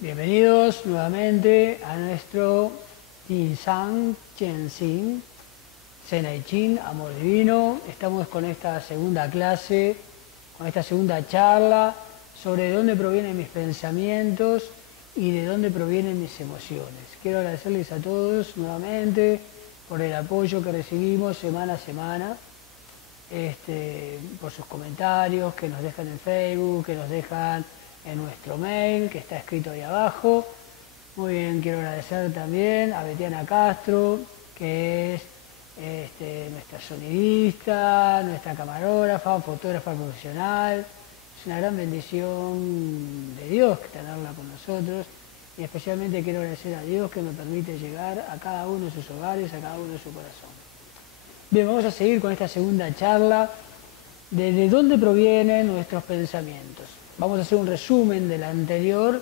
Bienvenidos nuevamente a nuestro Tinsang Jianxin, Zen Chin, Amor Divino. Estamos con esta segunda clase, con esta segunda charla sobre de dónde provienen mis pensamientos y de dónde provienen mis emociones. Quiero agradecerles a todos nuevamente por el apoyo que recibimos semana a semana, por sus comentarios que nos dejan en Facebook, que nos dejan en nuestro mail, que está escrito ahí abajo. Muy bien, quiero agradecer también a Betiana Castro, que es nuestra sonidista, nuestra camarógrafa, fotógrafa profesional. Es una gran bendición de Dios tenerla con nosotros, y especialmente quiero agradecer a Dios que me permite llegar a cada uno de sus hogares, a cada uno de su corazón. Bien, vamos a seguir con esta segunda charla de dónde provienen nuestros pensamientos. Vamos a hacer un resumen de la anterior.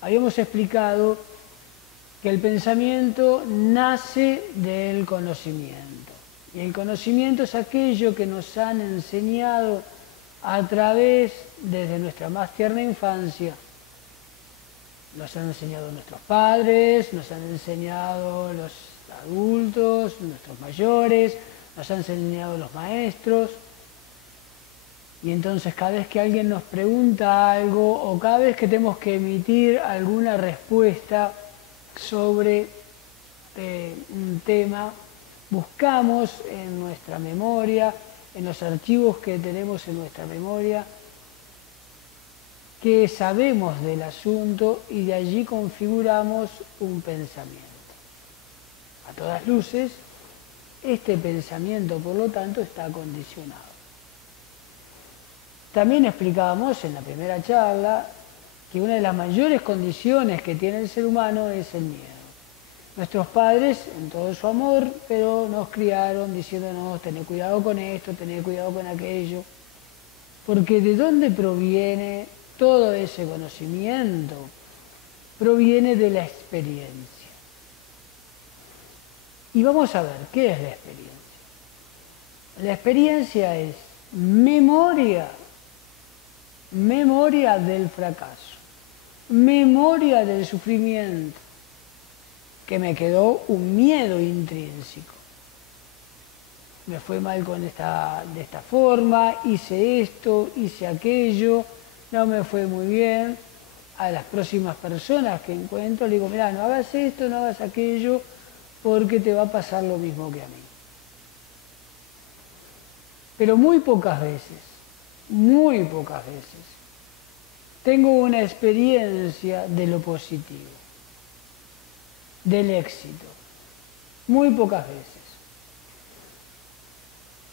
Habíamos explicado que el pensamiento nace del conocimiento. Y el conocimiento es aquello que nos han enseñado a través, desde nuestra más tierna infancia. Nos han enseñado nuestros padres, nos han enseñado los adultos, nuestros mayores, nos han enseñado los maestros. Y entonces cada vez que alguien nos pregunta algo o cada vez que tenemos que emitir alguna respuesta sobre un tema, buscamos en nuestra memoria, en los archivos que tenemos en nuestra memoria, que sabemos del asunto, y de allí configuramos un pensamiento. A todas luces, este pensamiento, por lo tanto, está condicionado. También explicábamos en la primera charla que una de las mayores condiciones que tiene el ser humano es el miedo. Nuestros padres, en todo su amor, pero nos criaron diciéndonos: tener cuidado con esto, tener cuidado con aquello. Porque ¿de dónde proviene todo ese conocimiento? Proviene de la experiencia. Y vamos a ver, ¿qué es la experiencia? La experiencia es memoria del fracaso, memoria del sufrimiento, que me quedó un miedo intrínseco. Me fue mal de esta forma, hice esto, hice aquello, no me fue muy bien. A las próximas personas que encuentro le digo: mirá, no hagas esto, no hagas aquello, porque te va a pasar lo mismo que a mí. Pero muy pocas veces tengo una experiencia de lo positivo, del éxito. Muy pocas veces.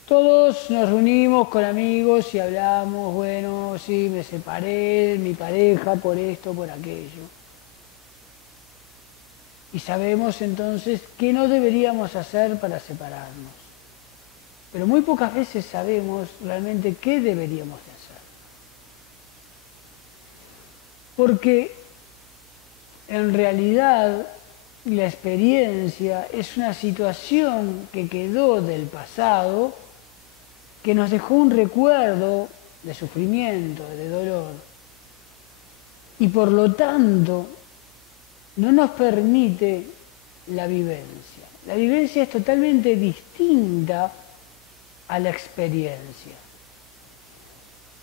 Todos nos reunimos con amigos y hablamos: bueno, sí, me separé de mi pareja por esto, por aquello. Y sabemos entonces qué no deberíamos hacer para separarnos. Pero muy pocas veces sabemos realmente qué deberíamos de hacer. Porque en realidad la experiencia es una situación que quedó del pasado, que nos dejó un recuerdo de sufrimiento, de dolor. Y por lo tanto no nos permite la vivencia. La vivencia es totalmente distinta a la experiencia.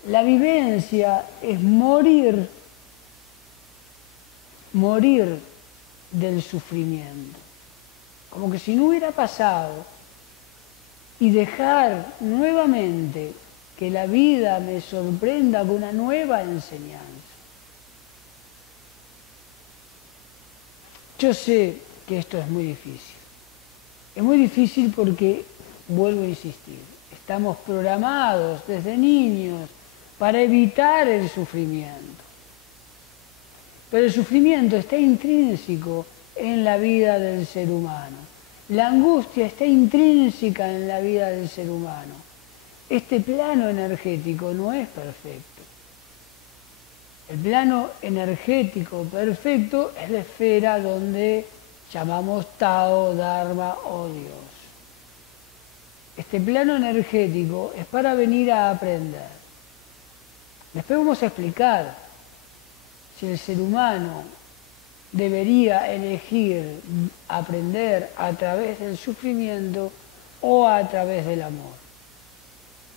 La vivencia es morir del sufrimiento, como que si no hubiera pasado, y dejar nuevamente que la vida me sorprenda con una nueva enseñanza. Yo sé que esto es muy difícil. Es muy difícil porque, vuelvo a insistir, estamos programados desde niños para evitar el sufrimiento. Pero el sufrimiento está intrínseco en la vida del ser humano. La angustia está intrínseca en la vida del ser humano. Este plano energético no es perfecto. El plano energético perfecto es la esfera donde llamamos Tao, Dharma o Dios. este plano energético es para venir a aprender. Después vamos a explicar si el ser humano debería elegir aprender a través del sufrimiento o a través del amor.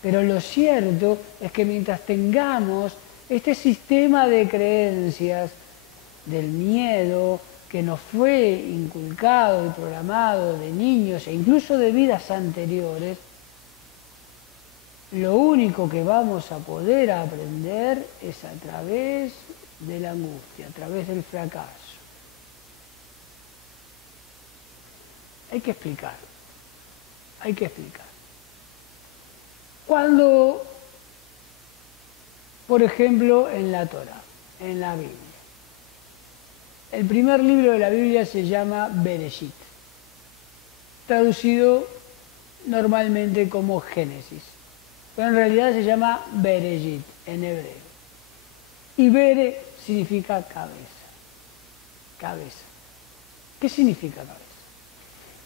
Pero lo cierto es que mientras tengamos este sistema de creencias del miedo que nos fue inculcado y programado de niños e incluso de vidas anteriores, lo único que vamos a poder aprender es a través de la angustia, a través del fracaso. Hay que explicar, hay que explicar. Cuando, por ejemplo, en la Torá, en la Biblia, el primer libro de la Biblia se llama Bereshit, traducido normalmente como Génesis, pero en realidad se llama Bereshit en hebreo. Y Bere significa cabeza, cabeza. ¿Qué significa cabeza?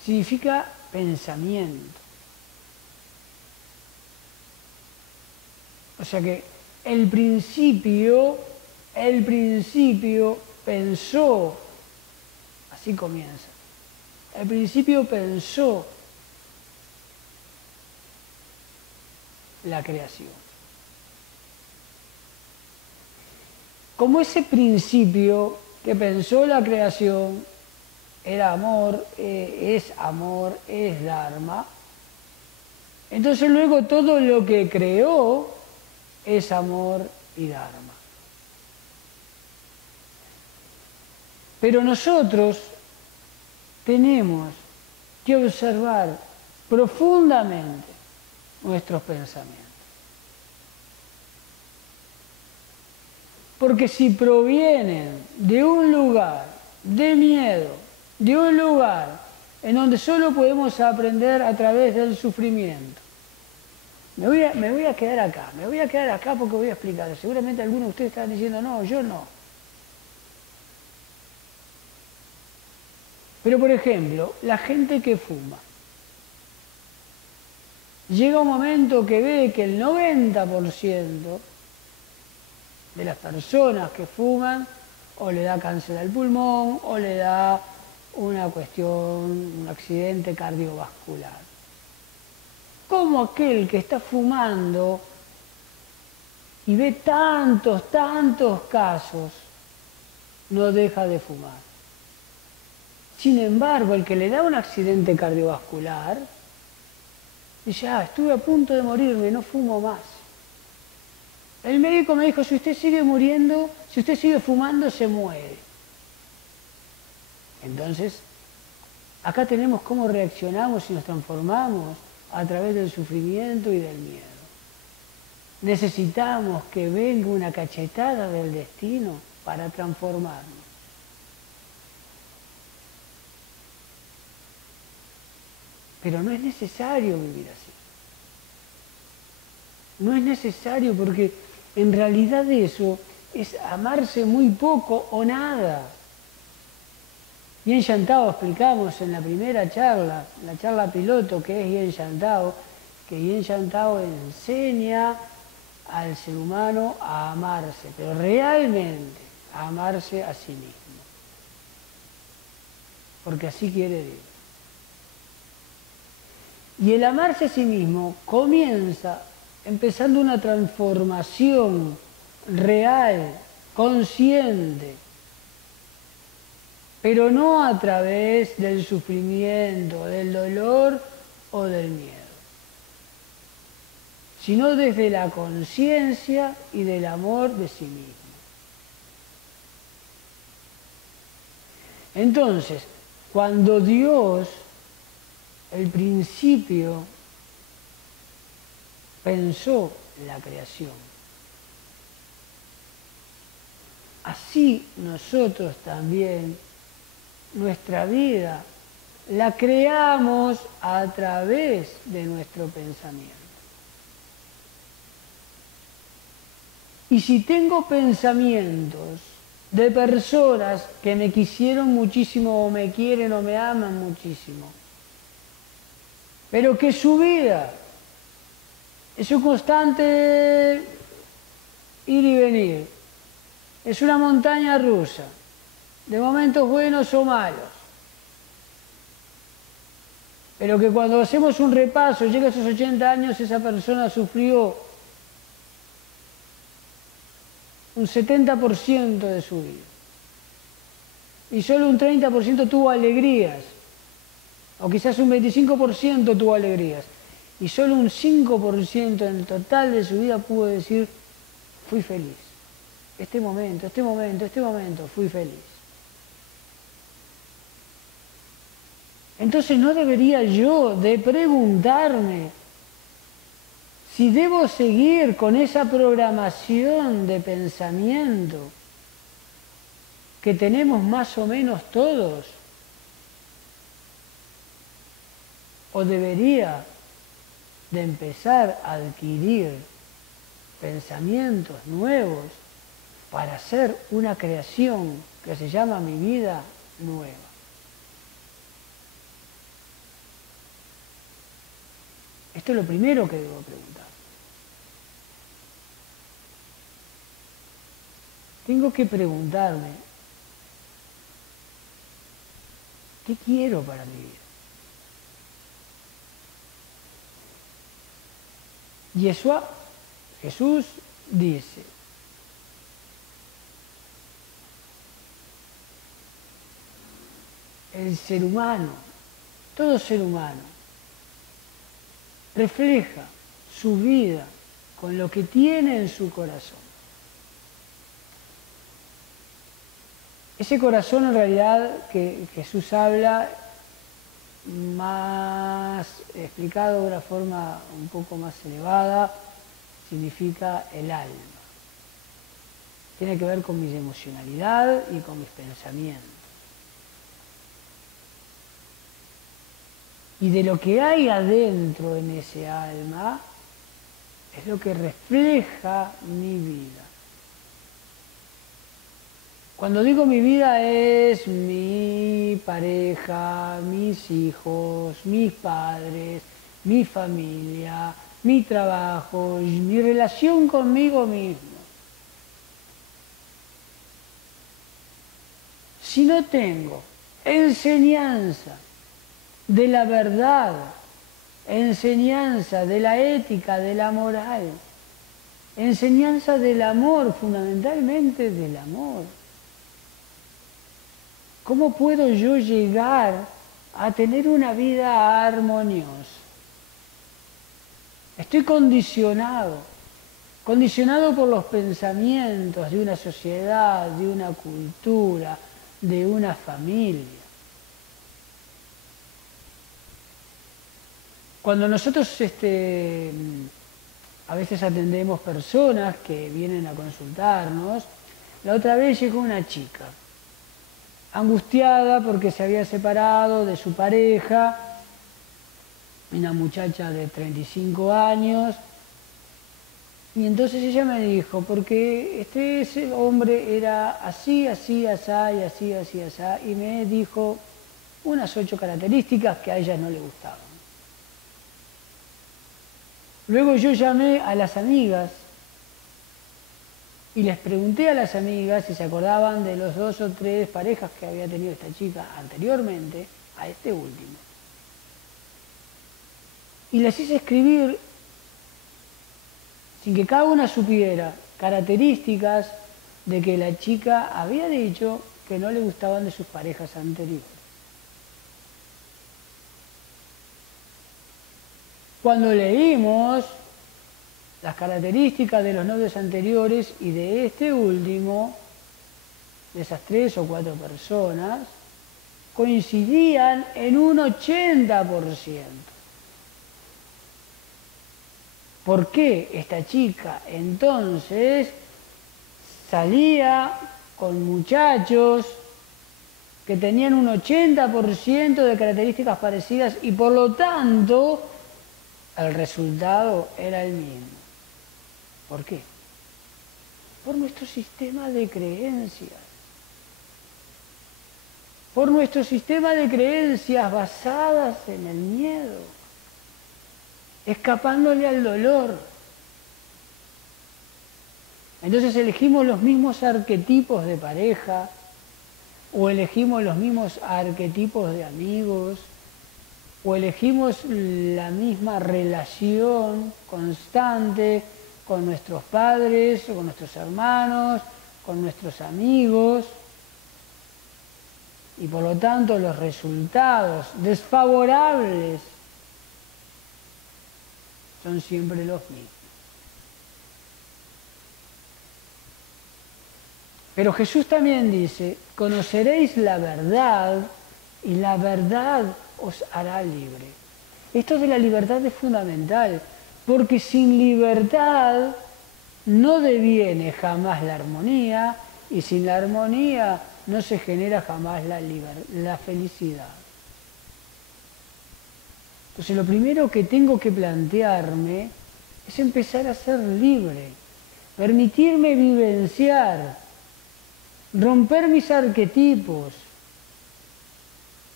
Significa pensamiento. O sea que el principio pensó, así comienza, el principio pensó la creación. Como ese principio que pensó la creación era amor, es Dharma, entonces luego todo lo que creó es amor y Dharma. Pero nosotros tenemos que observar profundamente nuestros pensamientos. Porque si provienen de un lugar de miedo, de un lugar en donde solo podemos aprender a través del sufrimiento, me voy a quedar acá porque voy a explicar. Seguramente algunos de ustedes están diciendo, no, yo no. Pero por ejemplo, la gente que fuma, llega un momento que ve que el 90% de las personas que fuman o le da cáncer al pulmón o le da una cuestión, un accidente cardiovascular. ¿Cómo aquel que está fumando y ve tantos casos no deja de fumar? Sin embargo, el que le da un accidente cardiovascular dice, estuve a punto de morirme, no fumo más. El médico me dijo, si usted sigue muriendo, si usted sigue fumando, se muere. Entonces, acá tenemos cómo reaccionamos y nos transformamos a través del sufrimiento y del miedo. Necesitamos que venga una cachetada del destino para transformarnos. Pero no es necesario vivir así. No es necesario porque en realidad eso es amarse muy poco o nada. Yen Shantao explicamos en la primera charla, la charla piloto que es Yen Shantao, que Yen Shantao enseña al ser humano a amarse, pero realmente a amarse a sí mismo. Porque así quiere Dios. Y el amarse a sí mismo comienza empezando una transformación real, consciente, pero no a través del sufrimiento, del dolor o del miedo, sino desde la conciencia y del amor de sí mismo. Entonces, cuando Dios, el principio, pensó la creación, así nosotros también nuestra vida la creamos a través de nuestro pensamiento. Y si tengo pensamientos de personas que me quisieron muchísimo o me quieren o me aman muchísimo, pero que su vida es un constante ir y venir, es una montaña rusa, de momentos buenos o malos, pero que cuando hacemos un repaso, llega a esos 80 años, esa persona sufrió un 70% de su vida y solo un 30% tuvo alegrías, o quizás un 25% tuvo alegrías, y solo un 5% en el total de su vida pudo decir, fui feliz. Este momento, fui feliz. Entonces no debería yo de preguntarme si debo seguir con esa programación de pensamiento que tenemos más o menos todos, o debería de empezar a adquirir pensamientos nuevos para hacer una creación que se llama mi vida nueva. Esto es lo primero que debo preguntar. Tengo que preguntarme, ¿qué quiero para mi vida? Jesús dice, el ser humano, todo ser humano, refleja su vida con lo que tiene en su corazón. Ese corazón en realidad que Jesús habla, más explicado de una forma un poco más elevada, significa el alma. Tiene que ver con mi emocionalidad y con mis pensamientos. Y de lo que hay adentro en ese alma es lo que refleja mi vida. Cuando digo mi vida es mi pareja, mis hijos, mis padres, mi familia, mi trabajo, mi relación conmigo mismo. Si no tengo enseñanza de la verdad, enseñanza de la ética, de la moral, enseñanza del amor, fundamentalmente del amor, ¿cómo puedo yo llegar a tener una vida armoniosa? Estoy condicionado por los pensamientos de una sociedad, de una cultura, de una familia. Cuando nosotros a veces atendemos personas que vienen a consultarnos, la otra vez llegó una chica, angustiada porque se había separado de su pareja, una muchacha de 35 años, y entonces ella me dijo, porque ese hombre era así, así, asá, y así, así, asá, y me dijo unas 8 características que a ella no le gustaban. Luego yo llamé a las amigas y les pregunté a las amigas si se acordaban de los 2 o 3 parejas que había tenido esta chica anteriormente a este último. Y les hice escribir, sin que cada una supiera, características de que la chica había dicho que no le gustaban de sus parejas anteriores. Cuando leímos las características de los novios anteriores y de este último, de esas 3 o 4 personas, coincidían en un 80%. ¿Por qué esta chica entonces salía con muchachos que tenían un 80% de características parecidas y por lo tanto el resultado era el mismo? ¿Por qué? Por nuestro sistema de creencias. Por nuestro sistema de creencias basadas en el miedo. escapándole al dolor. Entonces elegimos los mismos arquetipos de pareja, o elegimos los mismos arquetipos de amigos, o elegimos la misma relación constante con nuestros padres, o con nuestros hermanos, con nuestros amigos, y por lo tanto los resultados desfavorables son siempre los mismos. Pero Jesús también dice, conoceréis la verdad y la verdad os hará libre. Esto de la libertad es fundamental, porque sin libertad no deviene jamás la armonía y sin la armonía no se genera jamás la felicidad. Entonces lo primero que tengo que plantearme es empezar a ser libre, permitirme vivenciar, romper mis arquetipos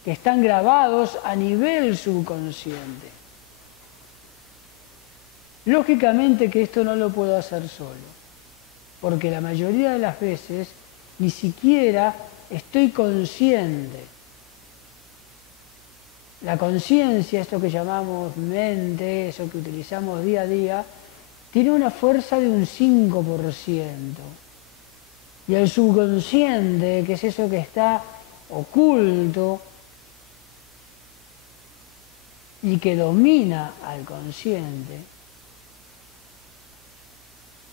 que están grabados a nivel subconsciente. Lógicamente que esto no lo puedo hacer solo, porque la mayoría de las veces ni siquiera estoy consciente. La conciencia, esto que llamamos mente, eso que utilizamos día a día, tiene una fuerza de un 5%. Y el subconsciente, que es eso que está oculto y que domina al consciente,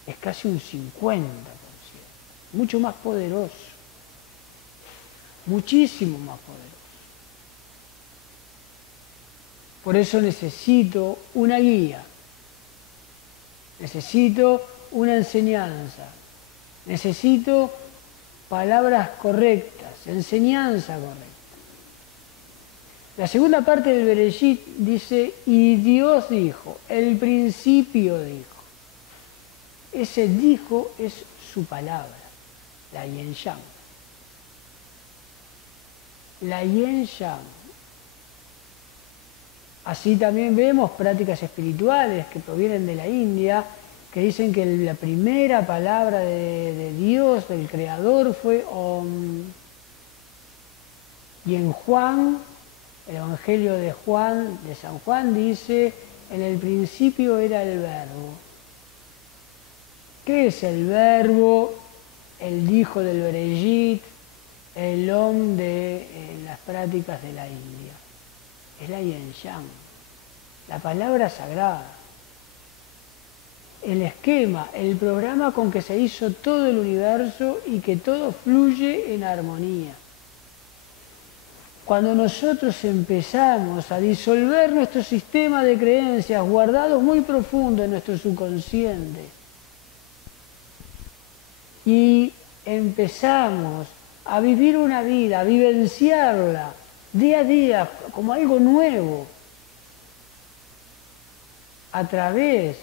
es casi un 50%, mucho más poderoso, muchísimo más poderoso. Por eso necesito una guía, necesito una enseñanza, necesito palabras correctas, enseñanza correcta. La segunda parte del Bereshit dice, y Dios dijo, el principio dijo. Ese dijo es su palabra, la Yin Yang. La Yin Yang. Así también vemos prácticas espirituales que provienen de la India, que dicen que la primera palabra de Dios, del Creador, fue Om. Y en Juan, el Evangelio de Juan, de San Juan, dice, en el principio era el Verbo. ¿Qué es el Verbo? El dijo del Bereshit, el Om de las prácticas de la India. Es la Yin Yang, la palabra sagrada. El esquema, el programa con que se hizo todo el universo y que todo fluye en armonía. Cuando nosotros empezamos a disolver nuestro sistema de creencias guardados muy profundo en nuestro subconsciente y empezamos a vivir una vida, a vivenciarla día a día como algo nuevo a través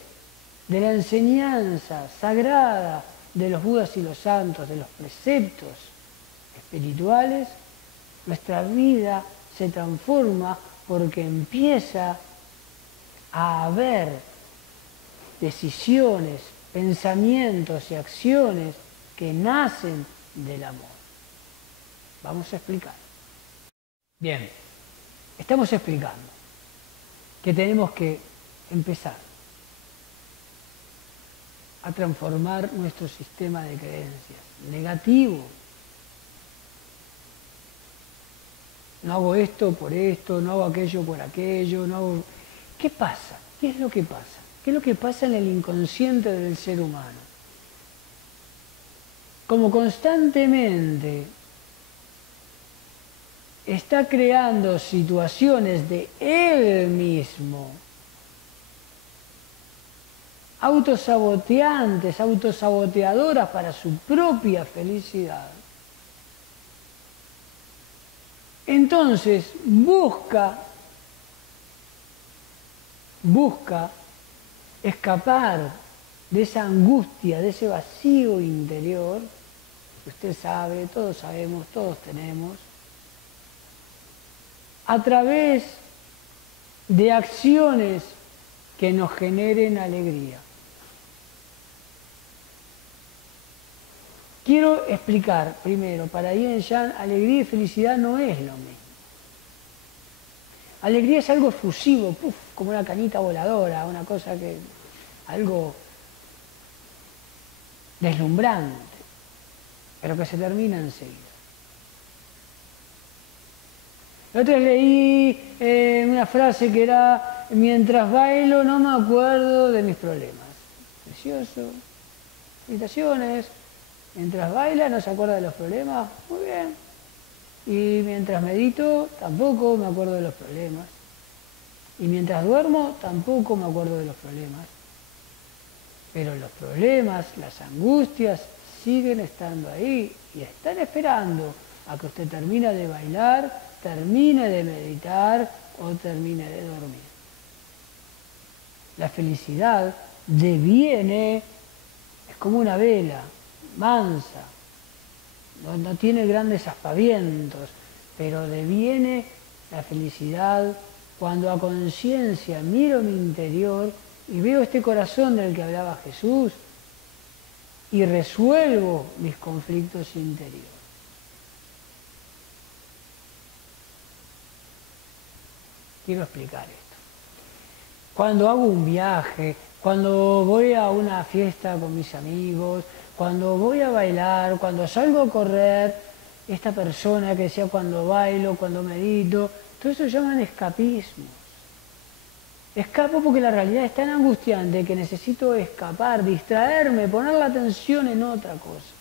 de la enseñanza sagrada de los Budas y los santos, de los preceptos espirituales, nuestra vida se transforma porque empieza a haber decisiones, pensamientos y acciones que nacen del amor. Vamos a explicar. Bien, estamos explicando que tenemos que empezar a transformar nuestro sistema de creencias negativo. No hago esto por esto, no hago aquello por aquello, no hago... ¿Qué pasa? ¿Qué es lo que pasa? ¿Qué es lo que pasa en el inconsciente del ser humano? Como constantemente está creando situaciones de él mismo, autosaboteantes, autosaboteadoras para su propia felicidad. Entonces busca escapar de esa angustia, de ese vacío interior, que usted sabe, todos sabemos, todos tenemos, a través de acciones que nos generen alegría. Quiero explicar primero, para Yin Yang, alegría y felicidad no es lo mismo. Alegría es algo efusivo, puff, como una canita voladora, una cosa que, algo deslumbrante, pero que se termina enseguida. La otra vez leí una frase que era: mientras bailo no me acuerdo de mis problemas. Precioso. Felicitaciones. Mientras baila no se acuerda de los problemas. Muy bien. Y mientras medito tampoco me acuerdo de los problemas. Y mientras duermo tampoco me acuerdo de los problemas. Pero los problemas, las angustias siguen estando ahí y están esperando a que usted termine de bailar, termine de meditar o termine de dormir. La felicidad deviene, es como una vela, mansa, no tiene grandes aspavientos, pero deviene la felicidad cuando a conciencia miro mi interior y veo este corazón del que hablaba Jesús y resuelvo mis conflictos interiores. Quiero explicar esto. Cuando hago un viaje, cuando voy a una fiesta con mis amigos, cuando voy a bailar, cuando salgo a correr, esta persona que decía cuando bailo, cuando medito, todo eso llaman escapismo. Escapo porque la realidad es tan angustiante que necesito escapar, distraerme, poner la atención en otra cosa.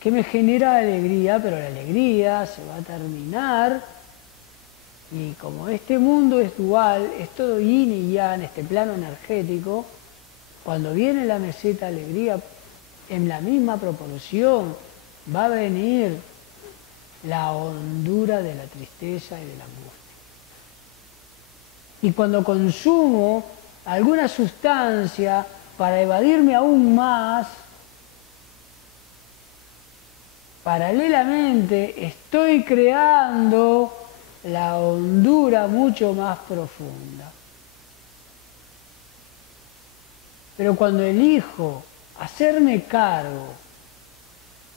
Que me genera alegría, pero la alegría se va a terminar. Y como este mundo es dual, es todo yin y yang, este plano energético, cuando viene la meseta alegría, en la misma proporción va a venir la hondura de la tristeza y de la angustia. Y cuando consumo alguna sustancia para evadirme aún más, paralelamente estoy creando la hondura mucho más profunda. Pero cuando elijo hacerme cargo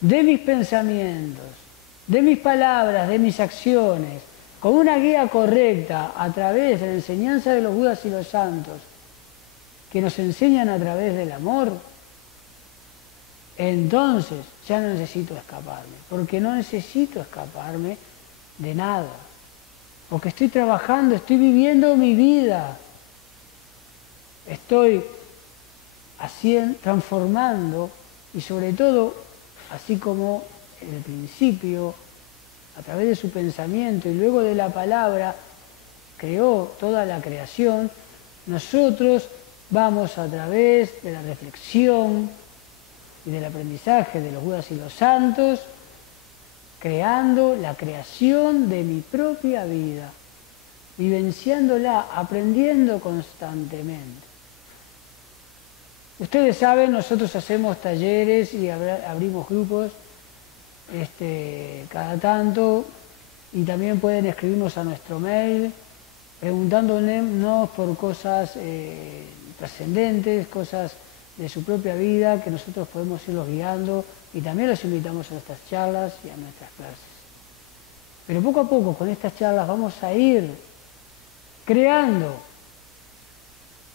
de mis pensamientos, de mis palabras, de mis acciones, con una guía correcta a través de la enseñanza de los Budas y los santos, que nos enseñan a través del amor, entonces ya no necesito escaparme, porque no necesito escaparme de nada, porque estoy trabajando, estoy viviendo mi vida, estoy transformando y sobre todo, así como en el principio, a través de su pensamiento y luego de la palabra, creó toda la creación, nosotros vamos a través de la reflexión y del aprendizaje de los Budas y los santos, creando la creación de mi propia vida, vivenciándola, aprendiendo constantemente. Ustedes saben, nosotros hacemos talleres y abrimos grupos cada tanto, y también pueden escribirnos a nuestro mail preguntándonos por cosas trascendentes, cosas de su propia vida que nosotros podemos irlos guiando, y también los invitamos a nuestras charlas y a nuestras clases. Pero poco a poco con estas charlas vamos a ir creando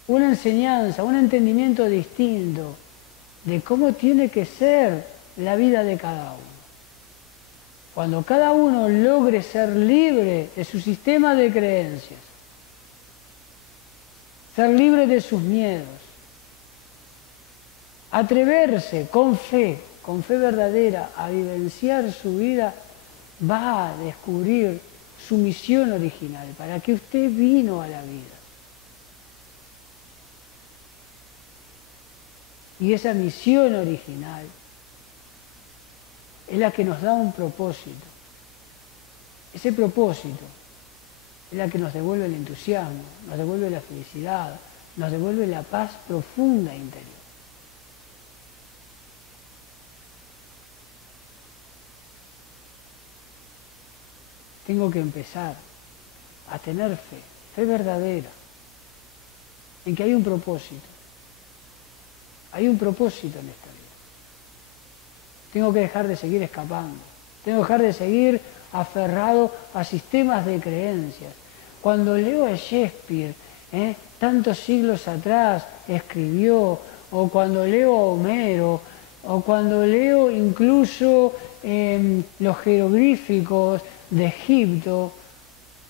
una enseñanza, un entendimiento distinto de cómo tiene que ser la vida de cada uno. Cuando cada uno logre ser libre de su sistema de creencias, ser libre de sus miedos, atreverse con fe verdadera a vivenciar su vida, va a descubrir su misión original, para que usted vino a la vida. Y esa misión original es la que nos da un propósito. Ese propósito es la que nos devuelve el entusiasmo, nos devuelve la felicidad, nos devuelve la paz profunda interior. Tengo que empezar a tener fe verdadera, en que hay un propósito. Hay un propósito en esta vida. Tengo que dejar de seguir escapando. Tengo que dejar de seguir aferrado a sistemas de creencias. Cuando leo a Shakespeare, tantos siglos atrás escribió, o cuando leo a Homero, o cuando leo incluso los jeroglíficos de Egipto,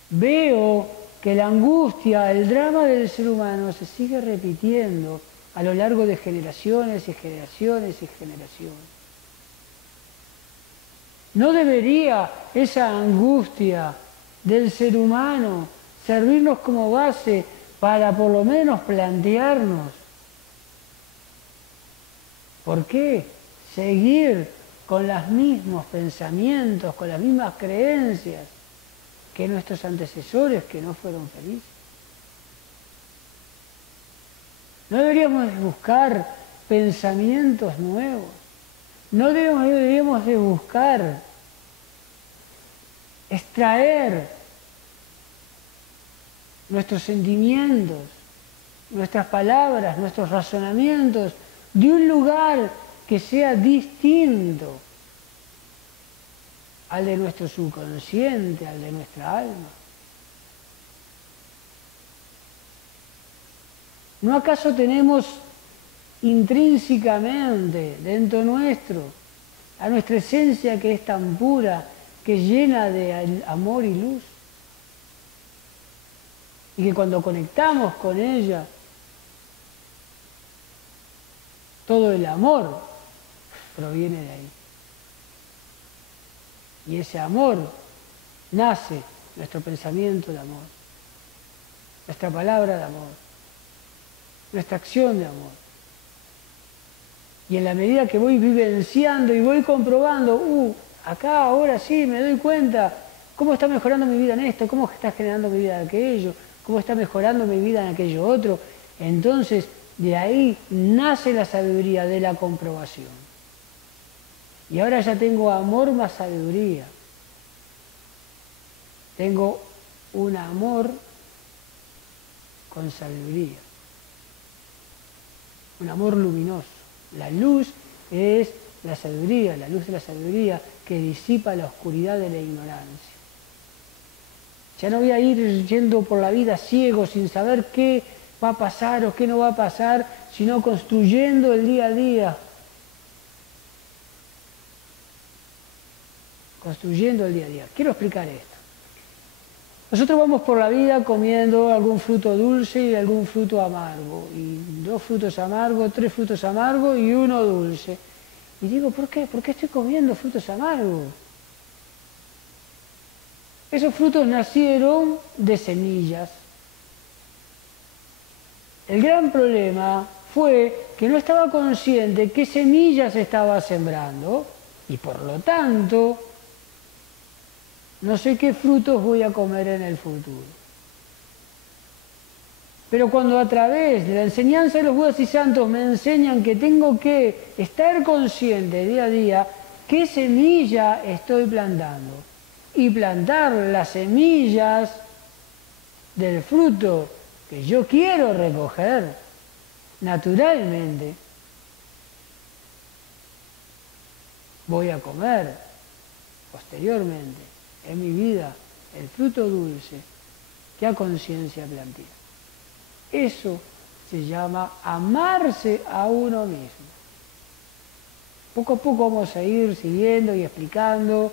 veo que la angustia, el drama del ser humano se sigue repitiendo a lo largo de generaciones y generaciones y generaciones. ¿No debería esa angustia del ser humano servirnos como base para por lo menos plantearnos por qué seguir con los mismos pensamientos, con las mismas creencias que nuestros antecesores que no fueron felices? ¿No deberíamos buscar pensamientos nuevos? ¿No deberíamos de buscar extraer nuestros sentimientos, nuestras palabras, nuestros razonamientos de un lugar que sea distinto al de nuestro subconsciente, al de nuestra alma? ¿No acaso tenemos intrínsecamente dentro nuestro a nuestra esencia que es tan pura, que es llena de amor y luz? Y que cuando conectamos con ella, todo el amor proviene de ahí. Y ese amor nace nuestro pensamiento de amor, nuestra palabra de amor, nuestra acción de amor. Y en la medida que voy vivenciando y voy comprobando, acá ahora sí me doy cuenta cómo está mejorando mi vida en esto, cómo está generando mi vida en aquello, cómo está mejorando mi vida en aquello otro, entonces de ahí nace la sabiduría de la comprobación. Y ahora ya tengo amor más sabiduría. Tengo un amor con sabiduría. Un amor luminoso. La luz es la sabiduría, la luz de la sabiduría que disipa la oscuridad de la ignorancia. Ya no voy a ir yendo por la vida ciego sin saber qué va a pasar o qué no va a pasar, sino construyendo el día a día. Construyendo el día a día. Quiero explicar esto. Nosotros vamos por la vida comiendo algún fruto dulce y algún fruto amargo. Y 2 frutos amargos, 3 frutos amargos y 1 dulce. Y digo, ¿por qué? ¿Por qué estoy comiendo frutos amargos? Esos frutos nacieron de semillas. El gran problema fue que no estaba consciente qué semillas estaba sembrando y por lo tanto no sé qué frutos voy a comer en el futuro. Pero cuando a través de la enseñanza de los Budas y Santos me enseñan que tengo que estar consciente día a día qué semilla estoy plantando y plantar las semillas del fruto que yo quiero recoger naturalmente, voy a comer posteriormente en mi vida el fruto dulce que a conciencia plantea. Eso se llama amarse a uno mismo. Poco a poco vamos a ir siguiendo y explicando.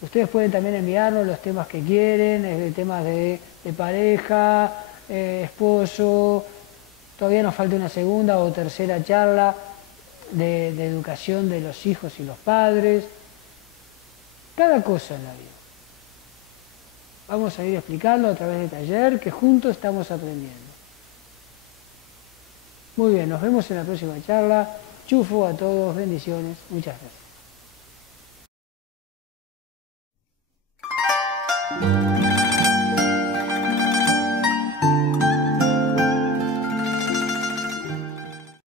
Ustedes pueden también enviarnos los temas que quieren, temas de pareja, esposo. Todavía nos falta una segunda o tercera charla de educación de los hijos y los padres. Cada cosa en la vida. Vamos a ir explicando a través del taller que juntos estamos aprendiendo. Muy bien, nos vemos en la próxima charla. Chufo a todos, bendiciones, muchas gracias.